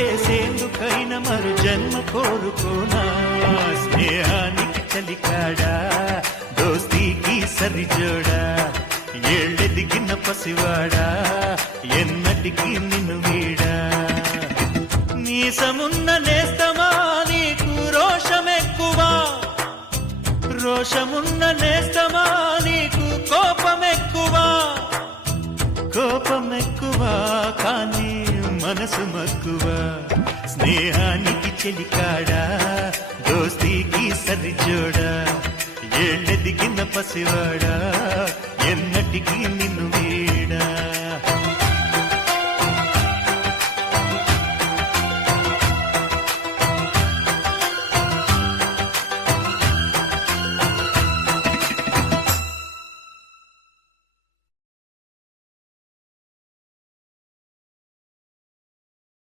చేసేందుకైనా మరు జన్మ కోరుకోనా స్నేహానికి చలికాడా దోస్తీకి సరిజోడా ఏళ్ళెదిగిన పసివాడా ఎన్నటికీ నిన్ను వీడా నీసమున్న నేస్తమా నీకు రోషమెక్కువా రోషమున్న నేస్తమా నీకు కోపమెక్కువా కోపమెక్కువా కానీ మనసు మక్కువా స్నేహానికి చెలికాడా దోస్తీకి సరిజోడా ఏళ్ళెదిగిన పసివాడా ఎన్నటికీ నిన్ను వీడా